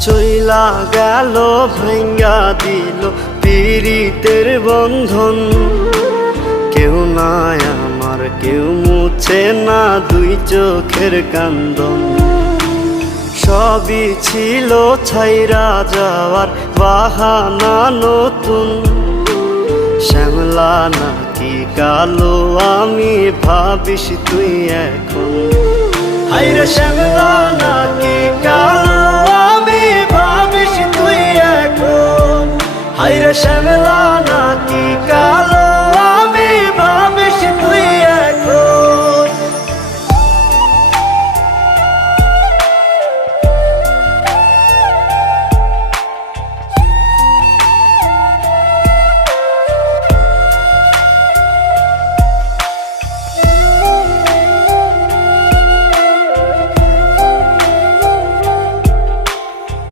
চইলা গেল ভাঙ্গা দিল পীড়িতের বন্ধন। কেউ নাই আমার, কেউ মুছে না দুই চোখের কান্দন। সবই ছিল ছাইরা যাওয়ার বাহানা নতুন। শ্যামলা নাকি কালো আমি ভাবিস তুই এখন। হায়রে শ্যামলা নাকি কালো